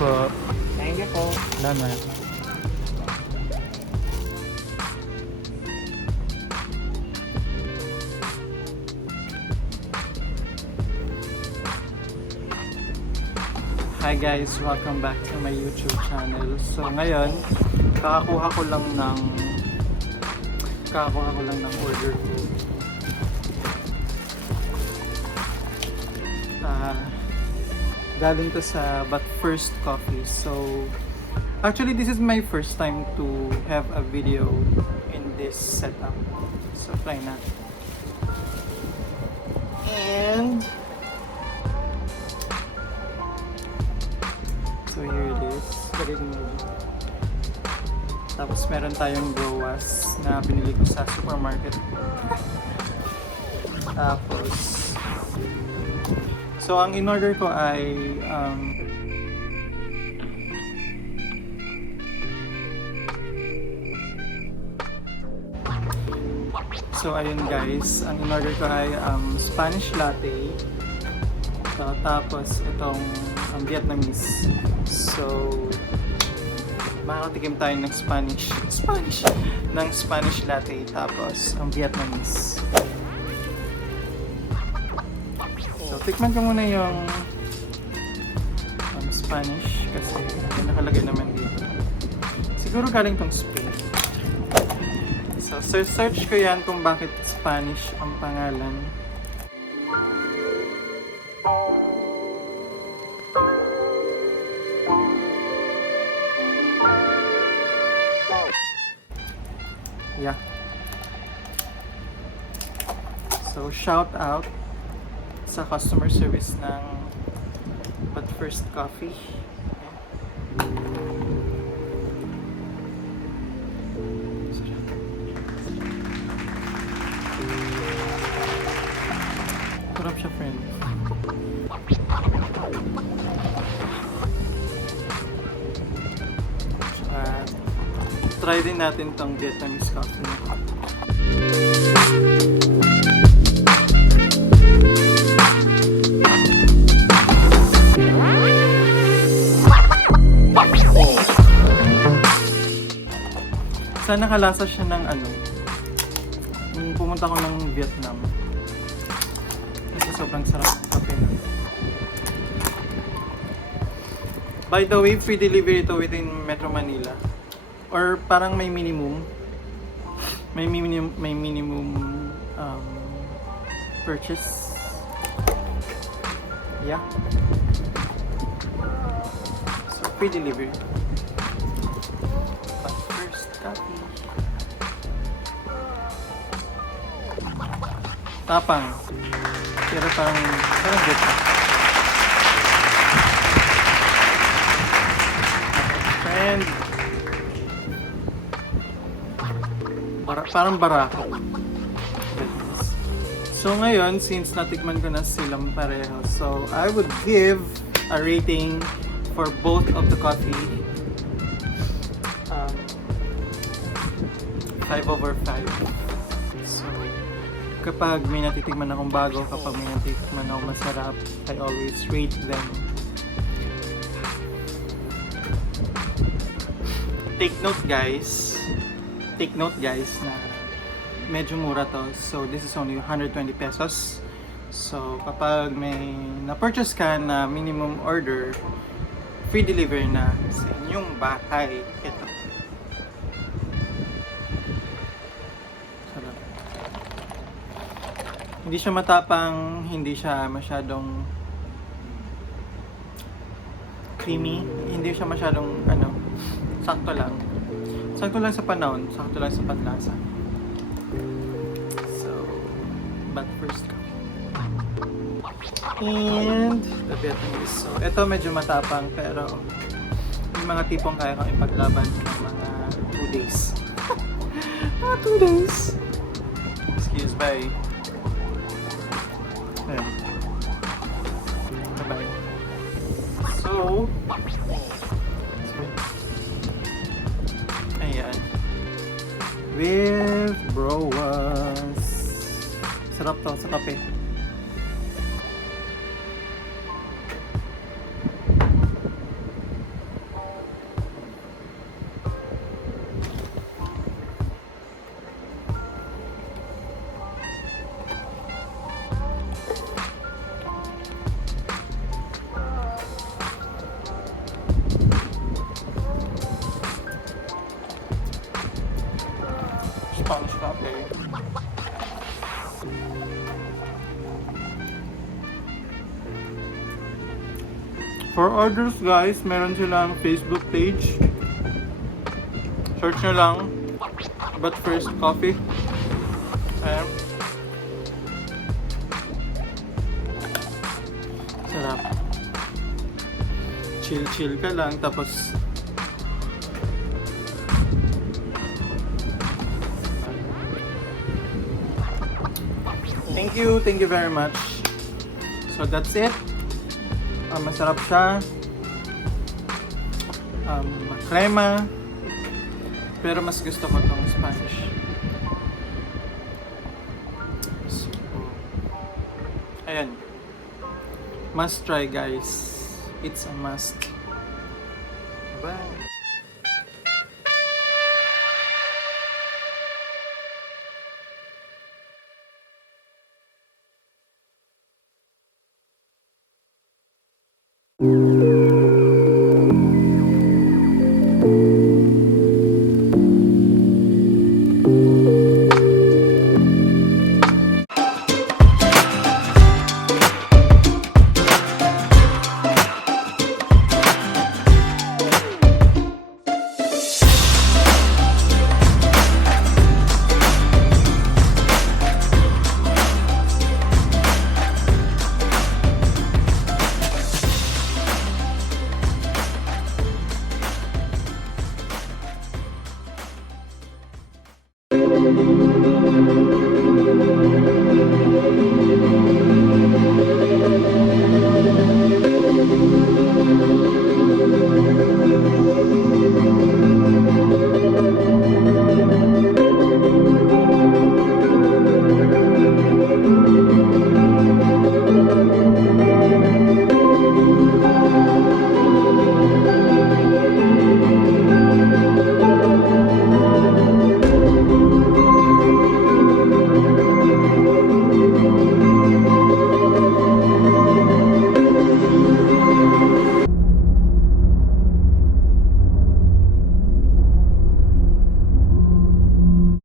po. Thank you po. Salamat. Hi guys, welcome back to my YouTube channel. So ngayon, kakakuha ko lang ng order ko. Galing to sa But First Coffee. So actually this is my first time to have a video in this setup. So try natin. And so here it is. Tapos meron tayong broas na binili ko sa supermarket. Tapos so ang in-order ko ay so ayun guys, ang in-order ko ay Spanish latte. So, tapos itong Vietnamese. So makakatikim tayo ng Spanish latte, tapos ang Vietnamese. So tikman ko muna yung Spanish kasi may nakalagay naman dito. Siguro galing tong Spain. So search ko yan kung bakit Spanish ang pangalan. Yeah. So shout out sa customer service ng But First Coffee. Sarap siya, friend. Try din natin tong Vietnamese coffee. Sana nakalasa siya ng nung pumunta ko ng Vietnam. Kasi sobrang sarap ng kape na. By the way, free delivery ito within Metro Manila. Or parang may minimum purchase. Yeah. So free delivery. But first coffee. Tapang. Pero parang good pa. And parang barako. So ngayon, since natikman ko na silang pareho, so I would give a rating for both of the coffee 5/5. So kapag may natitikman akong bago, kapag may natitikman akong masarap, I always rate them. Take note guys na medyo mura to. So this is only 120 pesos. So kapag may na-purchase ka na minimum order, free delivery na sa inyong bahay. Ito. Sarap. Hindi siya matapang, hindi siya masyadong creamy, hindi siya masyadong sakto lang. Sakto lang sa panahon, sakto lang sa panlasa. So, but first and the Vietnamese. So, ito medyo matapang pero yung mga tipong kaya kang ipaglaban ng mga 2 days. Mga 2 days. Excuse me. Ayan. Bye-bye. So, ayan. With broas. Sarap to sa kape. For orders guys, meron silang Facebook page. Search nyo lang. But first, coffee. Ayan. Sarap. Chill ka lang, tapos thank you very much. So that's it. Masarap siya. Crema. Pero mas gusto ko tong Spanish. So, ayan. Must try guys. It's a must. Bye.